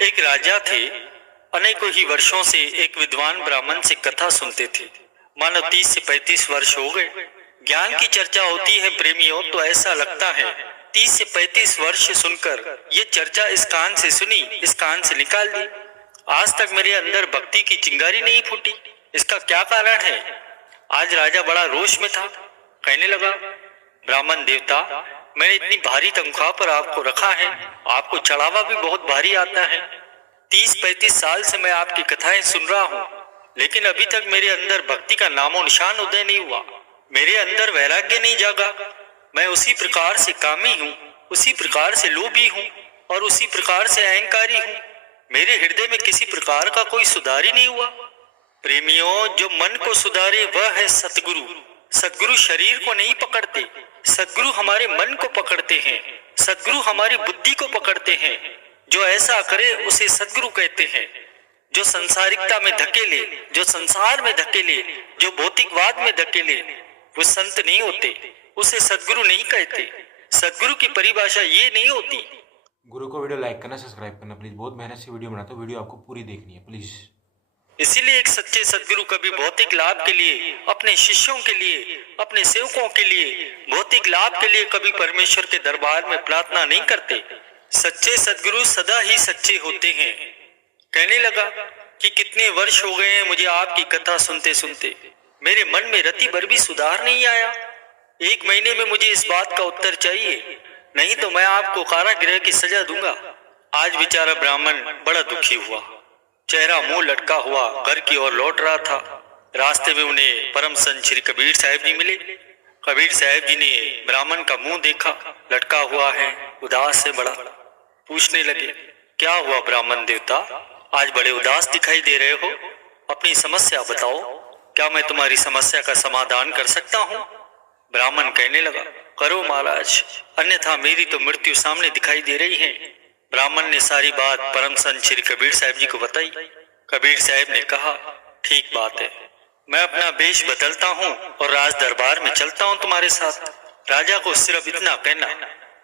एक राजा थे। अनेकों ही वर्षों से एक विद्वान ब्राह्मण से कथा सुनते थे। मानो 30 से 35 वर्ष हो गए। ज्ञान की चर्चा होती है प्रेमियों, तो ऐसा लगता है 30 से 35 वर्ष सुनकर ये चर्चा इस कान से सुनी, इस कान से निकाल दी। आज तक मेरे अंदर भक्ति की चिंगारी नहीं फूटी। इसका क्या कारण है? आज राजा बड़ा रोष में था। कहने लगा, ब्राह्मण देवता, मैंने इतनी भारी तनख्वाह पर आपको रखा है, आपको चढ़ावा भी बहुत भारी आता है। 30-35 साल से मैं आपकी कथाएं सुन रहा हूँ, लेकिन अभी तक मेरे अंदर भक्ति का नामो निशान उदय नहीं हुआ। मेरे अंदर वैराग्य नहीं जागा। मैं उसी प्रकार से कामी हूँ, उसी प्रकार से लोभी हूँ और उसी प्रकार से अहंकारी हूँ। मेरे हृदय में किसी प्रकार का कोई सुधार ही नहीं हुआ। प्रेमियों, जो मन को सुधारे वह है सतगुरु। सतगुरु शरीर को नहीं पकड़ते, सतगुरु हमारे मन को पकड़ते हैं, सतगुरु हमारी बुद्धि को पकड़ते हैं। जो ऐसा करे उसे सतगुरु कहते हैं। जो संसारिकता में धकेले, जो संसार में धकेले, जो भौतिकवाद में धकेले, वो संत नहीं होते, उसे सतगुरु नहीं कहते। सतगुरु की परिभाषा ये नहीं होती। गुरु को वीडियो लाइक करना, सब्सक्राइब करना प्लीज। बहुत मेहनत से वीडियो बनाता हूँ, वीडियो आपको पूरी देखनी है प्लीज। इसीलिए एक सच्चे सदगुरु कभी भौतिक लाभ के लिए, अपने शिष्यों के लिए, अपने सेवकों के लिए, भौतिक लाभ के लिए कभी परमेश्वर के दरबार में प्रार्थना नहीं करते। सच्चे सदगुरु सदा ही सच्चे होते हैं। कहने लगा कि कितने वर्ष हो गए हैं मुझे आपकी कथा सुनते सुनते, मेरे मन में रति भर भी सुधार नहीं आया। 1 महीने में मुझे इस बात का उत्तर चाहिए, नहीं तो मैं आपको कारागृह की सजा दूंगा। आज बेचारा ब्राह्मण बड़ा दुखी हुआ, चेहरा मुंह लटका हुआ घर की ओर लौट रहा था। रास्ते में उन्हें परम संत श्री कबीर साहब जी मिले। कबीर साहब जी ने ब्राह्मण का मुंह देखा, लटका हुआ है, उदास है बड़ा। पूछने लगे, क्या हुआ ब्राह्मण देवता, आज बड़े उदास दिखाई दे रहे हो? अपनी समस्या बताओ, क्या मैं तुम्हारी समस्या का समाधान कर सकता हूँ? ब्राह्मण कहने लगा, करो महाराज, अन्यथा मेरी तो मृत्यु सामने दिखाई दे रही है। ब्राह्मण ने सारी बात परम संत श्री कबीर साहब जी को बताई। कबीर साहब ने कहा, ठीक बात है, मैं अपना वेश बदलता हूँ और राज दरबार में चलता हूँ तुम्हारे साथ। राजा को सिर्फ इतना कहना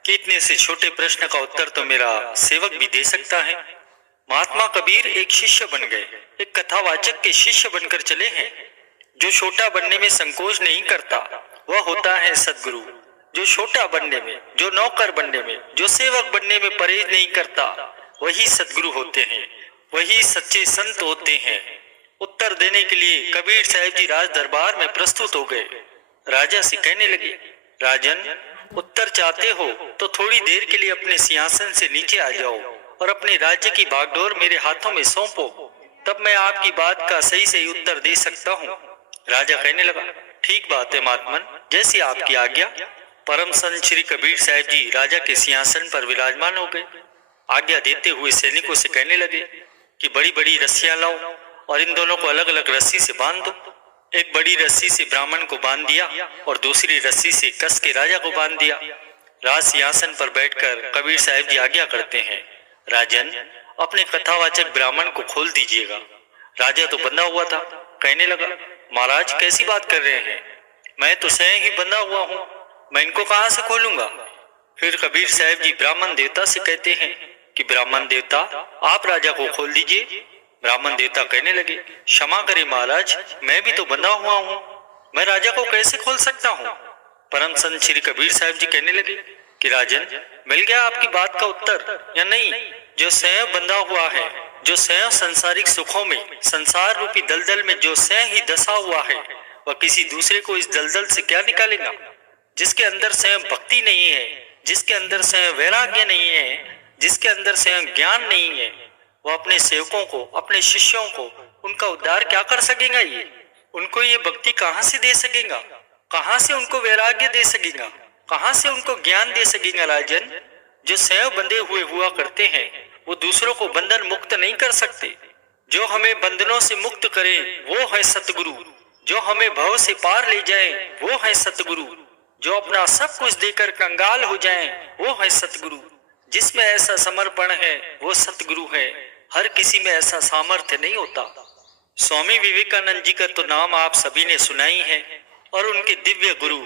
कि इतने से छोटे प्रश्न का उत्तर तो मेरा सेवक भी दे सकता है। महात्मा कबीर एक शिष्य बन गए, एक कथावाचक के शिष्य बनकर चले हैं। जो छोटा बनने में संकोच नहीं करता वह होता है सदगुरु। जो छोटा बनने में, जो नौकर बनने में, जो सेवक बनने में परहेज नहीं करता, वही सदगुरु होते हैं, वही सच्चे संत होते हैं। उत्तर देने के लिए कबीर साहब जी राज दरबार में प्रस्तुत हो गए। राजा से कहने लगे, राजन, उत्तर चाहते हो तो थोड़ी देर के लिए अपने सिंहासन से नीचे आ जाओ और अपने राज्य की बागडोर मेरे हाथों में सौंपो, तब मैं आपकी बात का सही सही उत्तर दे सकता हूँ। राजा कहने लगा, ठीक बात है महात्मन, जैसी आपकी आज्ञा। परम संत श्री कबीर साहब जी राजा के सिंहासन पर विराजमान हो गए। आज्ञा देते हुए सैनिकों से कहने लगे कि बड़ी बड़ी रस्सियां लाओ और इन दोनों को अलग अलग रस्सी से बांध दो। एक बड़ी रस्सी से ब्राह्मण को बांध दिया और दूसरी रस्सी से कस के राजा को बांध दिया। राज सिंहासन पर बैठकर कबीर साहब जी आज्ञा करते हैं, राजन, अपने कथावाचक ब्राह्मण को खोल दीजिएगा। राजा तो बंधा हुआ था। कहने लगा, महाराज कैसी बात कर रहे हैं, मैं तो स्वयं ही बंधा हुआ हूँ, मैं इनको कहाँ से खोलूंगा? फिर कबीर साहब जी ब्राह्मण देवता से कहते हैं कि ब्राह्मण देवता, आप राजा को खोल दीजिए। ब्राह्मण देवता कहने लगे, क्षमा करें महाराज, मैं भी तो बंधा हुआ हूँ, मैं राजा को कैसे खोल सकता हूँ? परम संत श्री कबीर साहब जी कहने लगे कि राजन, मिल गया आपकी बात का उत्तर या नहीं? जो स्वयं बंधा हुआ है, जो स्वयं संसारिक सुखों में, संसार रूपी दलदल में जो स्वयं ही दसा हुआ है, वह किसी दूसरे को इस दलदल से क्या निकालेगा? जिसके अंदर स्वयं भक्ति नहीं है, जिसके अंदर स्वयं वैराग्य नहीं है, जिसके अंदर स्वयं ज्ञान नहीं है, वह अपने सेवकों को, अपने शिष्यों को, उनका उद्धार क्या कर सकेगा? ये उनको ये भक्ति कहाँ से दे सकेगा? कहाँ से उनको वैराग्य दे सकेगा? कहाँ से उनको ज्ञान दे सकेगा? राजन, जो स्वयं बंधे हुए हुआ करते हैं वो दूसरों को बंधन मुक्त नहीं कर सकते। जो हमें बंधनों से मुक्त करे वो है सतगुरु। जो हमें भव से पार ले जाए वो है सतगुरु। जो अपना सब कुछ देकर कंगाल हो जाए वो है सतगुरु। जिसमें ऐसा समर्पण है वो सतगुरु है। हर किसी में ऐसा सामर्थ्य नहीं होता। स्वामी विवेकानंद जी का तो नाम आप सभी ने सुना ही है, और उनके दिव्य गुरु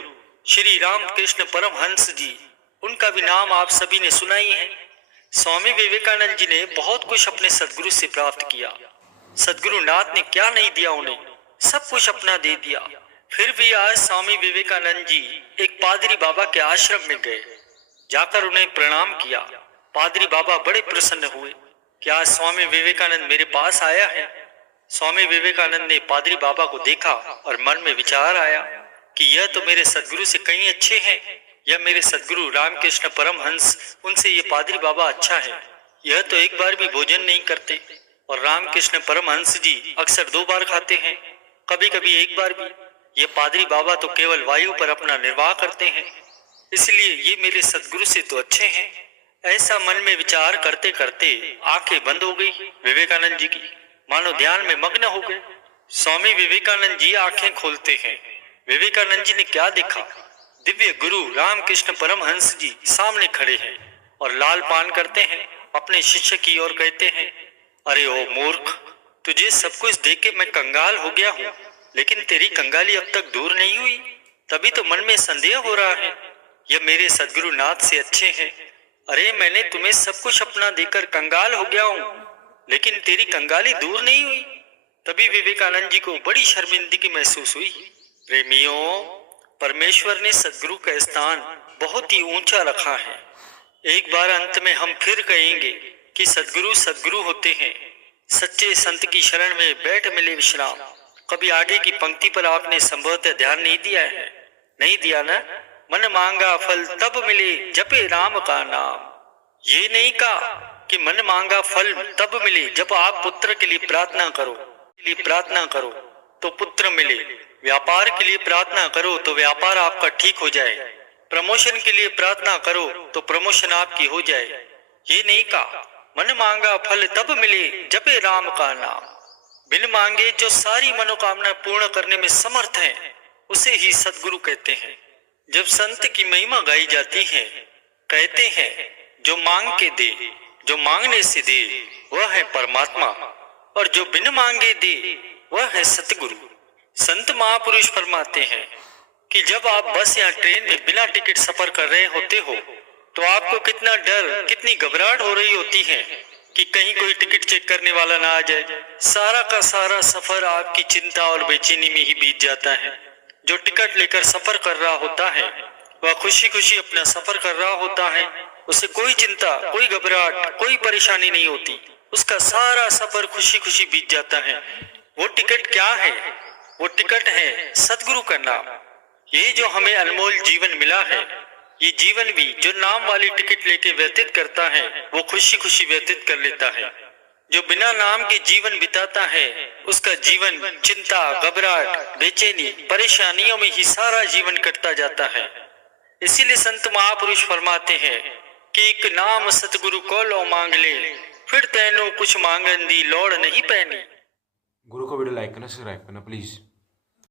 श्री रामकृष्ण परमहंस जी, उनका भी नाम आप सभी ने सुना ही है। स्वामी विवेकानंद जी ने बहुत कुछ अपने सदगुरु से प्राप्त किया। सदगुरु नाथ ने क्या नहीं दिया उन्हें, सब कुछ अपना दे दिया। फिर भी आज स्वामी विवेकानंद जी एक पादरी बाबा के आश्रम में गए, जाकर उन्हें प्रणाम किया। पादरी बाबा बड़े प्रसन्न हुए कि आज स्वामी विवेकानंद मेरे पास आया है। स्वामी विवेकानंद ने पादरी बाबा को देखा और मन में विचार आया कि यह तो मेरे सदगुरु से कहीं अच्छे हैं। यह मेरे सदगुरु रामकृष्ण परमहंस, उनसे ये पादरी बाबा अच्छा है। यह तो एक बार भी भोजन नहीं करते और रामकृष्ण परमहंस जी अक्सर 2 बार खाते हैं, कभी कभी 1 बार भी। ये पादरी बाबा तो केवल वायु पर अपना निर्वाह करते हैं, इसलिए ये मेरे सदगुरु से तो अच्छे हैं। ऐसा मन में विचार करते करते आंखें बंद हो गई विवेकानंद जी की, मानो ध्यान में मग्न हो गए। स्वामी विवेकानंद जी आंखें खोलते हैं। विवेकानंद जी ने क्या देखा? दिव्य गुरु रामकृष्ण परमहंस जी सामने खड़े हैं और लाल पान करते हैं। अपने शिष्य की ओर कहते हैं, अरे ओ मूर्ख, तुझे सब कुछ देख के मैं कंगाल हो गया हूँ, लेकिन तेरी कंगाली अब तक दूर नहीं हुई। तभी तो मन में संदेह हो रहा है, यह मेरे सदगुरु नाथ से अच्छे हैं। अरे मैंने तुम्हें सब कुछ अपना देकर कंगाल हो गया हूँ, लेकिन तेरी कंगाली दूर नहीं हुई। तभी विवेकानंद जी को बड़ी शर्मिंदगी महसूस हुई। प्रेमियों, परमेश्वर ने सदगुरु का स्थान बहुत ही ऊंचा रखा है। एक बार अंत में हम फिर कहेंगे कि सदगुरु सदगुरु होते हैं। सच्चे संत की शरण में बैठ मिले विश्राम। कभी आगे की पंक्ति पर आपने संभवतः ध्यान नहीं दिया है? नहीं दिया ना? मन मांगा फल तब मिले जपे राम का नाम। ये नहीं कहा कि मन मांगा फल तब मिले जब आप पुत्र के लिए प्रार्थना करो तो पुत्र मिले। व्यापार के लिए प्रार्थना करो तो व्यापार आपका ठीक हो जाए। प्रमोशन के लिए प्रार्थना करो तो प्रमोशन आपकी हो जाए। ये नहीं कहा मन मांगा फल तब मिले जपे राम का नाम। बिन मांगे जो सारी मनोकामना पूर्ण करने में समर्थ है, उसे ही सदगुरु कहते हैं। जब संत की महिमा गाई जाती है, कहते हैं जो मांग के दे, जो मांगने से दे, वह है परमात्मा, और जो बिन मांगे दे, वह है सतगुरु। संत महापुरुष फरमाते हैं कि जब आप बस या ट्रेन में बिना टिकट सफर कर रहे होते हो तो आपको कितना डर, कितनी घबराहट हो रही होती है कि कहीं कोई टिकट चेक करने वाला ना आ जाए। सारा का सारा सफर आपकी चिंता और बेचैनी में ही बीत जाता है। जो टिकट लेकर सफर कर रहा होता है, वह खुशी खुशी अपना सफर कर रहा होता है। उसे कोई चिंता, कोई घबराहट, कोई परेशानी नहीं होती। उसका सारा सफर खुशी खुशी बीत जाता है। वो टिकट क्या है? वो टिकट है सदगुरु का नाम। ये जो हमें अनमोल जीवन मिला है, ये जीवन भी जो नाम वाली टिकट लेके व्यतीत करता है, वो खुशी खुशी व्यतीत कर लेता है। जो बिना नाम के जीवन बिताता है, उसका जीवन चिंता, घबराहट, बेचैनी, परेशानियों में ही सारा जीवन कटता जाता है। इसीलिए संत महापुरुष फरमाते हैं कि एक नाम सतगुरु को लो मांग ले, फिर तैनू कुछ मांगन दी लोड़ नहीं पैनी। गुरु को वीडियो लाइक करना, सब्सक्राइब करना प्लीज़।